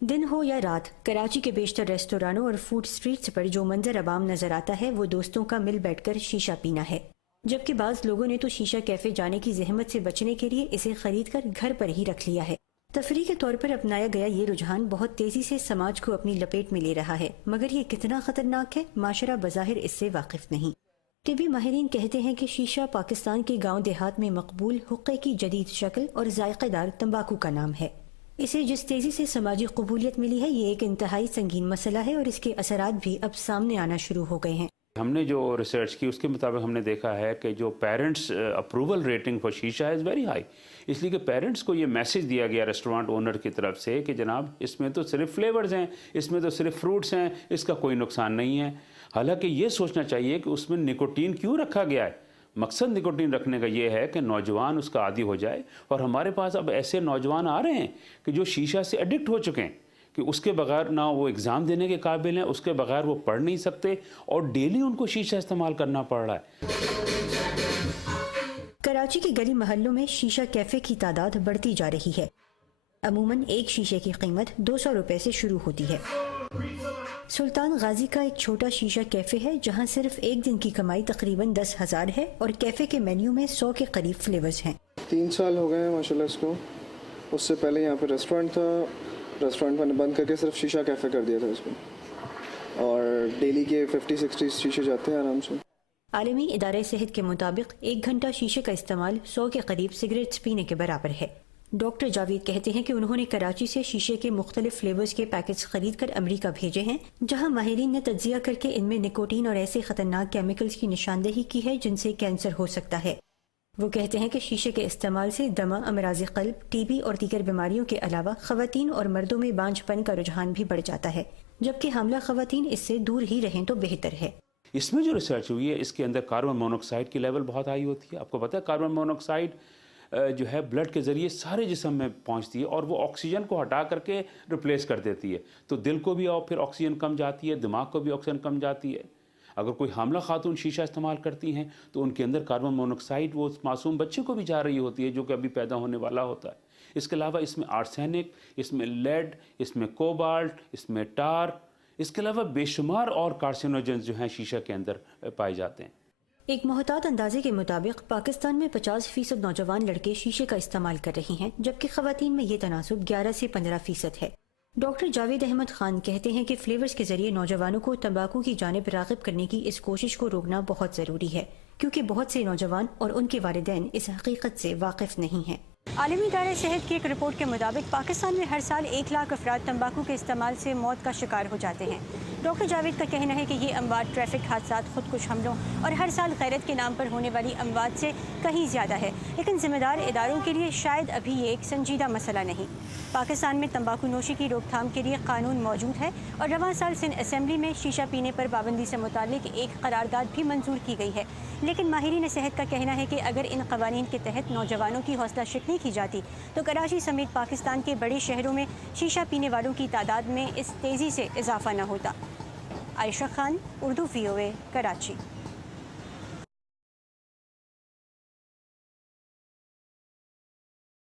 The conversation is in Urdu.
دن ہو یا رات، کراچی کے بیشتر ریستورانوں اور فوڈ سٹریٹس پر جو منظر عوام نظر آتا ہے وہ دوستوں کا مل بیٹھ کر شیشہ پینا ہے، جبکہ بعض لوگوں نے تو شیشہ کیفے جانے کی زحمت سے بچنے کے لیے اسے خرید کر گھر پر ہی رکھ لیا ہے۔ تفریح کے طور پر اپنایا گیا یہ رجحان بہت تیزی سے سماج کو اپنی لپیٹ میں لے رہا ہے، مگر یہ کتنا خطرناک ہے، معاشرہ بظاہر اس سے واقف نہیں۔ طبی ماہرین کہتے ہیں کہ شیشہ پاکستان کے گاؤں دیہات میں مقبول حقے کی جدید شکل اور ذائقہ دار تمباکو کا نام ہے۔ اسے جس تیزی سے سماجی قبولیت ملی ہے، یہ ایک انتہائی سنگین مسئلہ ہے اور اس کے اثرات بھی اب سامنے آنا شروع ہو گئے ہیں۔ ہم نے جو ریسرچ کی اس کے مطابق ہم نے دیکھا ہے کہ جو پیرنٹس اپروول ریٹنگ فار شیشہ از ویری ہائی، اس لیے کہ پیرنٹس کو یہ میسج دیا گیا ریسٹورانٹ اونر کی طرف سے کہ جناب اس میں تو صرف فلیورز ہیں، اس میں تو صرف فروٹس ہیں، اس کا کوئی نقصان نہیں ہے۔ حالانکہ یہ سوچنا چاہیے کہ اس میں نکوٹین کیوں رکھا گیا ہے۔ مقصد نکوٹین رکھنے کا یہ ہے کہ نوجوان اس کا عادی ہو جائے، اور ہمارے پاس اب ایسے نوجوان آ رہے ہیں کہ جو شیشہ سے ایڈکٹ ہو چکے ہیں کہ اس کے بغیر نہ وہ ایگزام دینے کے قابل ہیں، اس کے بغیر وہ پڑھ نہیں سکتے، اور ڈیلی ان کو شیشہ استعمال کرنا پڑ رہا ہے۔ کراچی کی گلی محلوں میں شیشہ کیفے کی تعداد بڑھتی جا رہی ہے۔ عموماً ایک شیشے کی قیمت 200 روپے سے شروع ہوتی ہے۔ سلطان غازی کا ایک چھوٹا شیشہ کیفے ہے جہاں صرف ایک دن کی کمائی تقریباً 10,000 ہے، اور کیفے کے مینیو میں 100 کے قریب فلیورز ہیں۔ 3 سال ہو گئے ہیں ماشاءاللہ اس کو۔ اس سے پہلے یہاں پہ ریسٹورنٹ تھا، ریسٹورنٹ میں نے بند کر کے صرف شیشہ کیفے کر دیا تھا اس کو، اور ڈیلی کے 50-60 شیشے جاتے ہیں آرام سے۔ عالمی ادارہ صحت کے مطابق 1 گھنٹہ شیشے کا استعمال 100 کے قریب سگریٹس پینے کے برابر ہے۔ ڈاکٹر جاوید کہتے ہیں کہ انہوں نے کراچی سے شیشے کے مختلف فلیورز کے پیکٹس خرید کر امریکہ بھیجے ہیں، جہاں ماہرین نے تجزیہ کر کے ان میں نکوٹین اور ایسے خطرناک کیمیکلز کی نشاندہی کی ہے جن سے کینسر ہو سکتا ہے۔ وہ کہتے ہیں کہ شیشے کے استعمال سے دمہ، امراض قلب، ٹی بی اور دیگر بیماریوں کے علاوہ خواتین اور مردوں میں بانجھ پن کا رجحان بھی بڑھ جاتا ہے، جبکہ حاملہ خواتین اس سے دور ہی رہیں تو بہتر ہے۔ اس میں جو ریسرچ ہوئی ہے اس کے اندر کاربن مونوکسائڈ کی لیول بہت ہائی ہوتی ہے۔ آپ کو پتہ ہے کاربن مونوکسائڈ جو ہے بلڈ کے ذریعے سارے جسم میں پہنچتی ہے، اور وہ آکسیجن کو ہٹا کر کے ریپلیس کر دیتی ہے، تو دل کو بھی پھر آکسیجن کم جاتی ہے، دماغ کو بھی آکسیجن کم جاتی ہے۔ اگر کوئی حاملہ خاتون شیشہ استعمال کرتی ہیں تو ان کے اندر کاربن مونوکسائڈ وہ معصوم بچے کو بھی جا رہی ہوتی ہے جو کہ ابھی پیدا ہونے والا ہوتا ہے۔ اس کے علاوہ اس میں آرسینک، اس میں لیڈ، اس میں کوبالٹ، اس میں ٹار، اس کے علاوہ بے شمار اور کارسینوجنز جو ہیں شیشہ کے اندر پائے جاتے ہیں۔ ایک محتاط اندازے کے مطابق پاکستان میں 50% نوجوان لڑکے شیشے کا استعمال کر رہے ہیں، جبکہ خواتین میں یہ تناسب 11 سے 15% ہے۔ ڈاکٹر جاوید احمد خان کہتے ہیں کہ فلیورز کے ذریعے نوجوانوں کو تمباکو کی جانب راغب کرنے کی اس کوشش کو روکنا بہت ضروری ہے، کیونکہ بہت سے نوجوان اور ان کے والدین اس حقیقت سے واقف نہیں ہیں۔ عالمی ادارہ صحت کی ایک رپورٹ کے مطابق پاکستان میں ہر سال 1 لاکھ افراد تمباکو کے استعمال سے موت کا شکار ہو جاتے ہیں۔ ڈاکٹر جاوید کا کہنا ہے کہ یہ اموات ٹریفک حادثات، خودکش حملوں اور ہر سال غیرت کے نام پر ہونے والی اموات سے کہیں زیادہ ہے، لیکن ذمہ دار اداروں کے لیے شاید ابھی یہ ایک سنجیدہ مسئلہ نہیں۔ پاکستان میں تمباکو نوشی کی روک تھام کے لیے قانون موجود ہے، اور رواں سال سندھ اسمبلی میں شیشہ پینے پر پابندی سے متعلق ایک قرارداد بھی منظور کی گئی ہے، لیکن ماہرین صحت کا کہنا ہے کہ اگر ان قوانین کے تحت نوجوانوں کی حوصلہ شکنی کی جاتی تو کراچی سمیت پاکستان کے بڑے شہروں میں شیشہ پینے والوں کی تعداد میں اس تیزی سے اضافہ نہ ہوتا۔ عائشہ خان، اردو VOA، کراچی۔